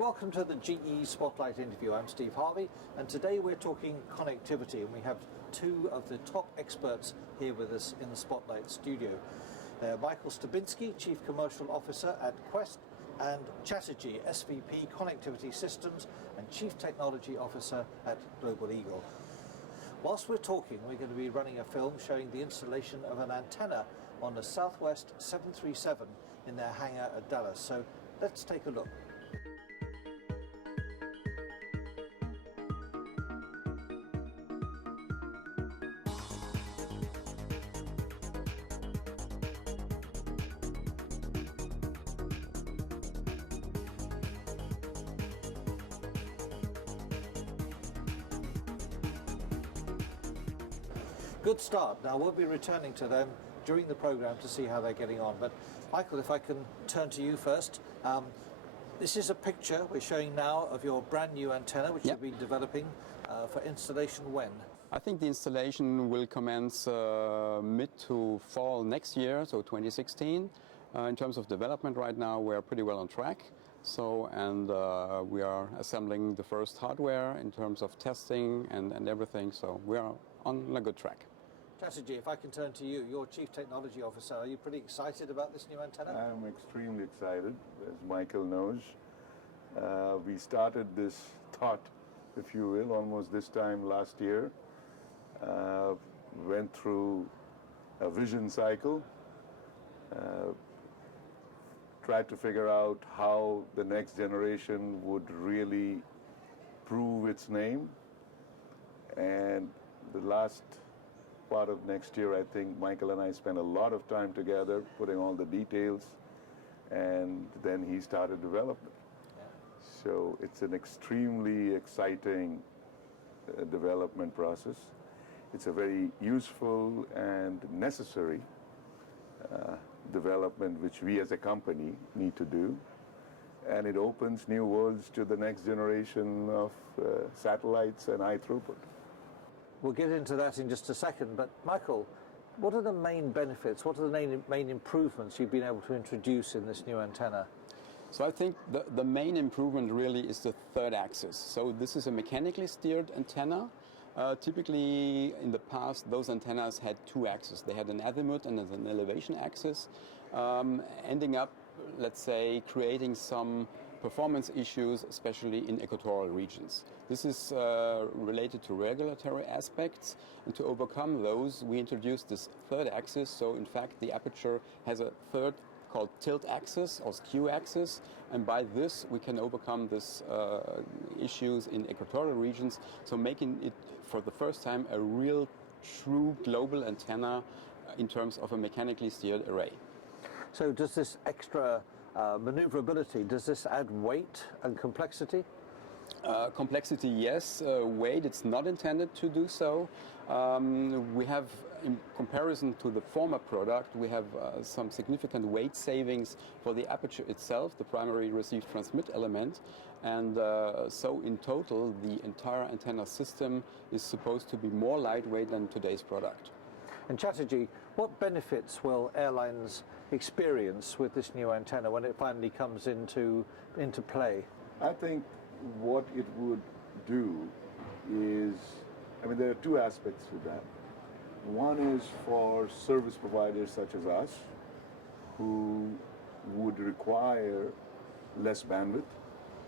welcome to the GE Spotlight interview. I'm Steve Harvey, and today we're talking connectivity, and we have two of the top experts here with us in the Spotlight studio. Michael Stobinski, Chief Commercial Officer at QEST, and Chatterjee, SVP Connectivity Systems and Chief Technology Officer at Global Eagle. Whilst we're talking, we're going to be running a film showing the installation of an antenna on the Southwest 737 in their hangar at Dallas. So let's take a look. Good start. Now we'll be returning to them during the program to see how they're getting on. But Michael, if I can turn to you first. This is a picture we're showing now of your brand new antenna, which you've been developing for installation when? I think the installation will commence mid to fall next year, so 2016. In terms of development right now, we're pretty well on track. We are assembling the first hardware in terms of testing and everything, so we are on a good track. Chatterjee, if I can turn to you, you're Chief Technology Officer. Are you pretty excited about this new antenna? I'm extremely excited, as Michael knows. We started this thought, if you will, almost this time last year. Went through a vision cycle, tried to figure out how the next generation would really prove its name. And the last part of next year, I think Michael and I spent a lot of time together putting all the details, and then he started development. Yeah. So it's an extremely exciting development process. It's a very useful and necessary development which we as a company need to do. And it opens new worlds to the next generation of satellites and high throughput. We'll get into that in just a second, but Michael, what are the main benefits, what are the main improvements you've been able to introduce in this new antenna? So I think the main improvement really is the third axis. So this is a mechanically steered antenna. Typically in the past those antennas had two axes. They had an azimuth and an elevation axis, ending up, let's say, creating some performance issues, especially in equatorial regions. This is related to regulatory aspects, and to overcome those, we introduced this third axis. So in fact, the aperture has a third called tilt axis or skew axis, and by this we can overcome this issues in equatorial regions, so making it for the first time a real true global antenna in terms of a mechanically steered array. So does this extra maneuverability, does this add weight and complexity? Complexity, yes. Weight, it's not intended to do so. We have, in comparison to the former product, we have some significant weight savings for the aperture itself, the primary receive-transmit element. And so in total, the entire antenna system is supposed to be more lightweight than today's product. And Chatterjee, what benefits will airlines experience with this new antenna when it finally comes into play? I think what it would do is, there are two aspects to that. One is for service providers such as us, who would require less bandwidth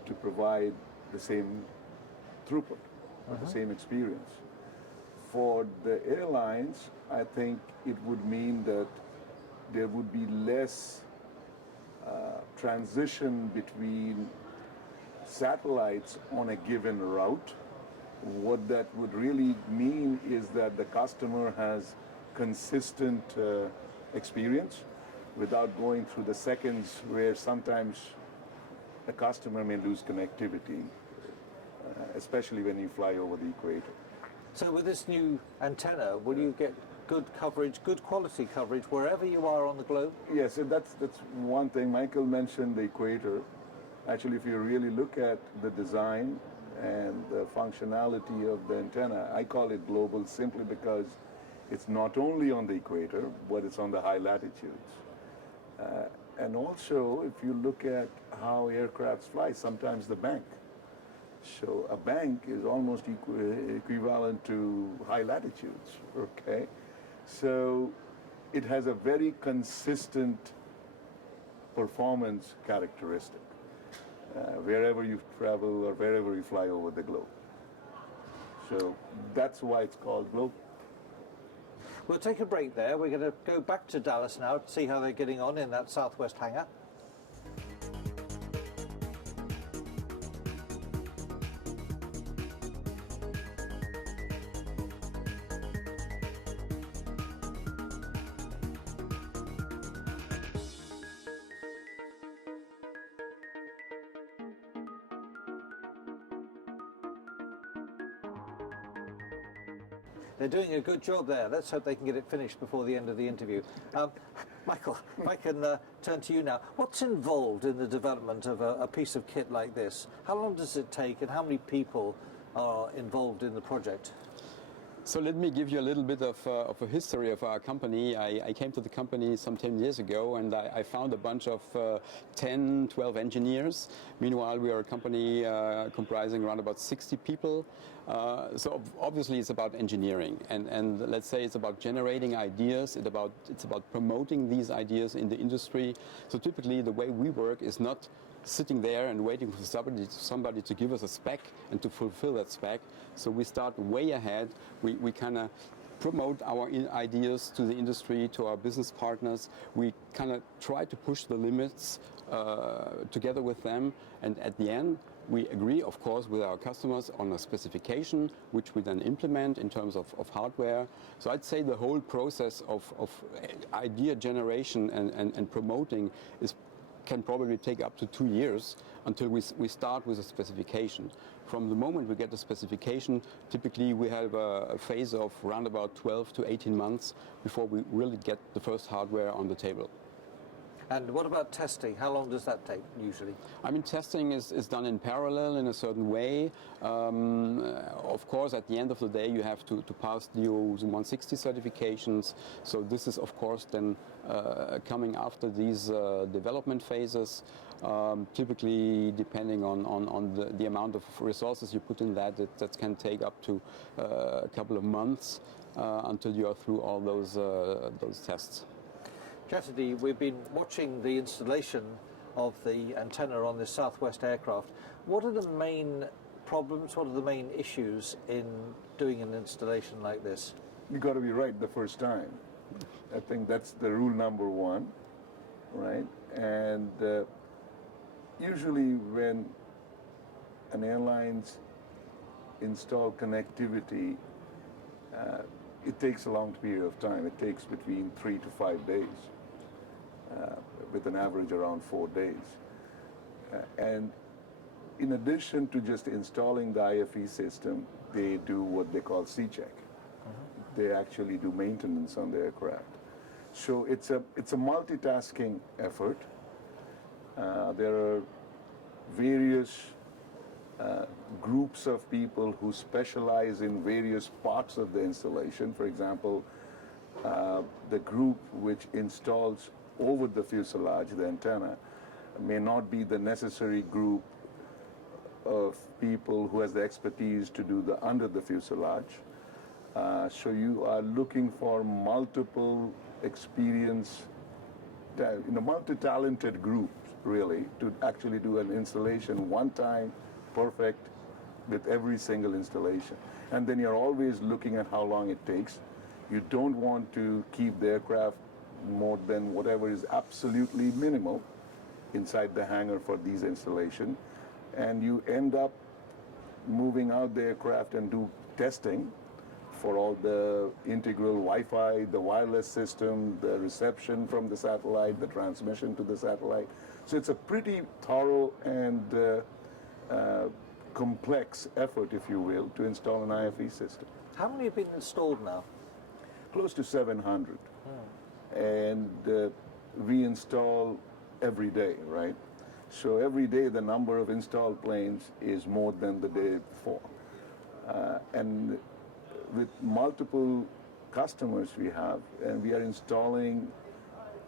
to provide the same throughput, the same experience. For the airlines, I think it would mean that there would be less transition between satellites on a given route. What that would really mean is that the customer has consistent experience without going through the seconds where sometimes the customer may lose connectivity, especially when you fly over the equator. So with this new antenna, will you get good coverage, good quality coverage, wherever you are on the globe? Yes, that's one thing. Michael mentioned the equator. Actually, if you really look at the design and the functionality of the antenna, I call it global simply because it's not only on the equator, but it's on the high latitudes. And also, if you look at how aircrafts fly, sometimes the bank. So a bank is almost equivalent to high latitudes, okay? So it has a very consistent performance characteristic wherever you travel or wherever you fly over the globe. So that's why it's called global. We'll take a break there. We're going to go back to Dallas now to see how they're getting on in that Southwest hangar. They're doing a good job there. Let's hope they can get it finished before the end of the interview. Michael, if I can turn to you now. What's involved in the development of a piece of kit like this? How long does it take and how many people are involved in the project? So let me give you a little bit of a history of our company. I came to the company some 10 years ago, and I found a bunch of 10, 12 engineers. Meanwhile, we are a company comprising around about 60 people. So obviously it's about engineering, and let's say it's about generating ideas. It's about promoting these ideas in the industry. So typically the way we work is not sitting there and waiting for somebody to give us a spec and to fulfill that spec. So we start way ahead. We kind of promote our ideas to the industry, to our business partners. We kind of try to push the limits together with them. And at the end, we agree, of course, with our customers on a specification, which we then implement in terms of hardware. So I'd say the whole process of idea generation and promoting can probably take up to 2 years until we start with a specification. From the moment we get the specification, typically we have a phase of around about 12 to 18 months before we really get the first hardware on the table. And what about testing? How long does that take usually? I mean, testing is done in parallel in a certain way. Of course, at the end of the day, you have to pass the 160 certifications. So this is, of course, then coming after these development phases. Typically, depending on the amount of resources you put in that can take up to a couple of months until you are through all those tests. Chatterjee, we've been watching the installation of the antenna on this Southwest aircraft. What are the main problems, what are the main issues in doing an installation like this? You got to be right the first time. I think that's the rule number one, right? And usually when an airlines install connectivity, it takes a long period of time. It takes between 3 to 5 days, with an average around 4 days. And in addition to just installing the IFE system, they do what they call C-check. They actually do maintenance on the aircraft. So it's a multitasking effort. There are various groups of people who specialize in various parts of the installation. For example, the group which installs over the fuselage, the antenna, may not be the necessary group of people who has the expertise to do the under the fuselage. So you are looking for multiple experience, multi-talented groups, really, to actually do an installation one time, perfect, with every single installation. And then you're always looking at how long it takes. You don't want to keep the aircraft more than whatever is absolutely minimal inside the hangar for these installations. And you end up moving out the aircraft and do testing for all the integral Wi-Fi, the wireless system, the reception from the satellite, the transmission to the satellite. So it's a pretty thorough and complex effort, if you will, to install an IFE system. How many have been installed now? Close to 700. And we install every day, right? So every day the number of installed planes is more than the day before. And with multiple customers we have, and we are installing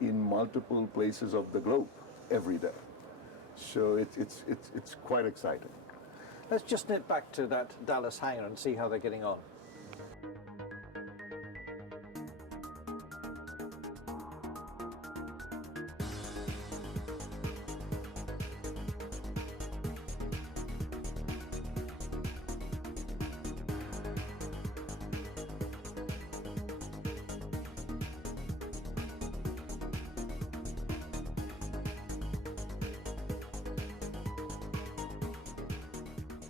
in multiple places of the globe every day. So it's quite exciting. Let's just nip back to that Dallas hangar and see how they're getting on.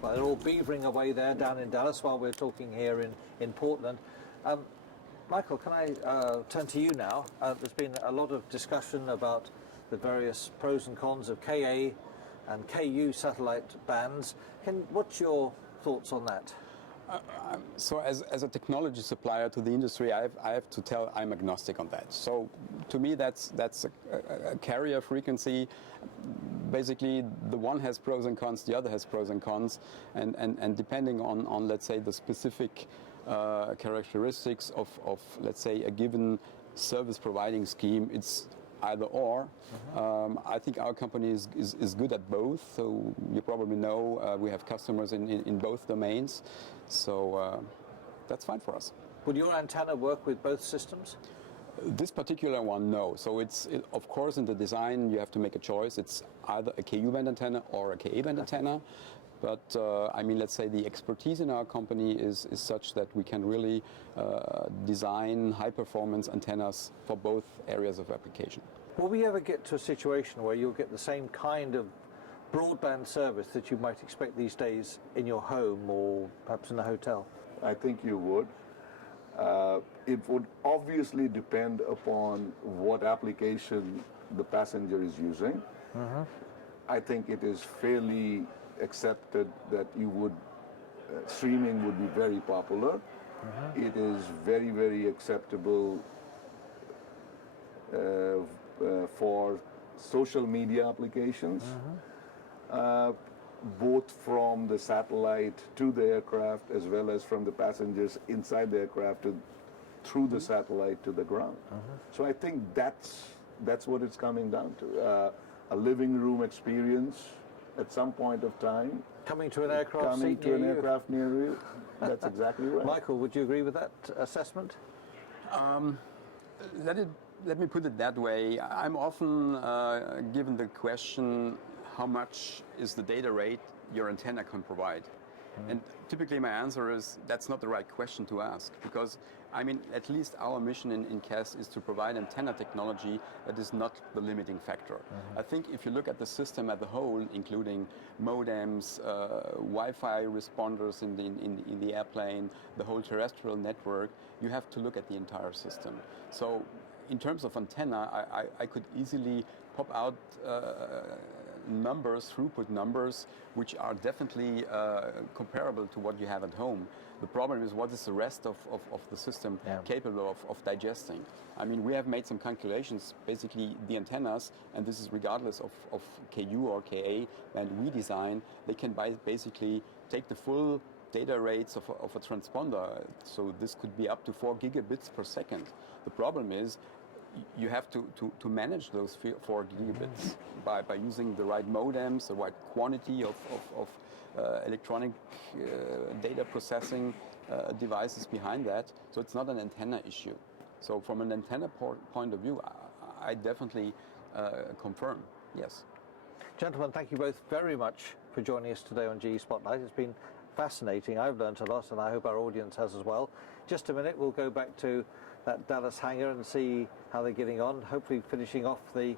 Well, they're all beavering away there down in Dallas while we're talking here in Portland. Michael, can I turn to you now? There's been a lot of discussion about the various pros and cons of KA and KU satellite bands. What's your thoughts on that? So as a technology supplier to the industry, I have to tell I'm agnostic on that. So to me, that's a carrier frequency. Basically, the one has pros and cons, the other has pros and cons, and depending on let's say the specific characteristics of let's say a given service providing scheme, it's either or. I think our company is good at both. So you probably know we have customers in both domains. So that's fine for us. Would your antenna work with both systems? This particular one, no. So of course, in the design, you have to make a choice. It's either a KU band antenna or a KA band antenna. But I mean, let's say the expertise in our company is such that we can really design high-performance antennas for both areas of application. Will we ever get to a situation where you'll get the same kind of broadband service that you might expect these days in your home or perhaps in a hotel? I think you would. It would obviously depend upon what application the passenger is using. I think it is fairly accepted that streaming would be very popular. It is very, very acceptable for social media applications, both from the satellite to the aircraft as well as from the passengers inside the aircraft through the satellite to the ground. So I think that's what it's coming down to. A living room experience at some point of time. Coming to an aircraft Coming seat to near an you? aircraft near you. That's exactly right. Michael, would you agree with that assessment? Let me put it that way. I'm often given the question, how much is the data rate your antenna can provide? And typically my answer is that's not the right question to ask, because I mean, at least our mission in QEST is to provide antenna technology that is not the limiting factor. I think if you look at the system as a whole, including modems, Wi-Fi responders in the airplane, the whole terrestrial network, you have to look at the entire system. So in terms of antenna, I could easily pop out throughput numbers, which are definitely comparable to what you have at home. The problem is, what is the rest of the system capable of digesting? I mean, we have made some calculations, basically the antennas, and this is regardless of KU or KA, and we design, they can basically take the full data rates of a transponder. So this could be up to 4 gigabits per second. The problem is, you have to manage those 4 gigabits by using the right modems, the right quantity of electronic data processing devices behind that. So it's not an antenna issue. So from an antenna point of view, I definitely confirm, yes. Gentlemen, thank you both very much for joining us today on GE Spotlight. It's been fascinating. I've learned a lot, and I hope our audience has as well. Just a minute, we'll go back to that Dallas hangar and see how they're getting on, hopefully finishing off the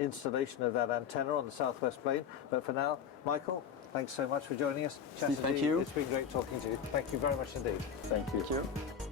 installation of that antenna on the Southwest plane. But for now, Michael, thanks so much for joining us. Steve, thank you. It's been great talking to you. Thank you very much indeed. Thank you. Thank you.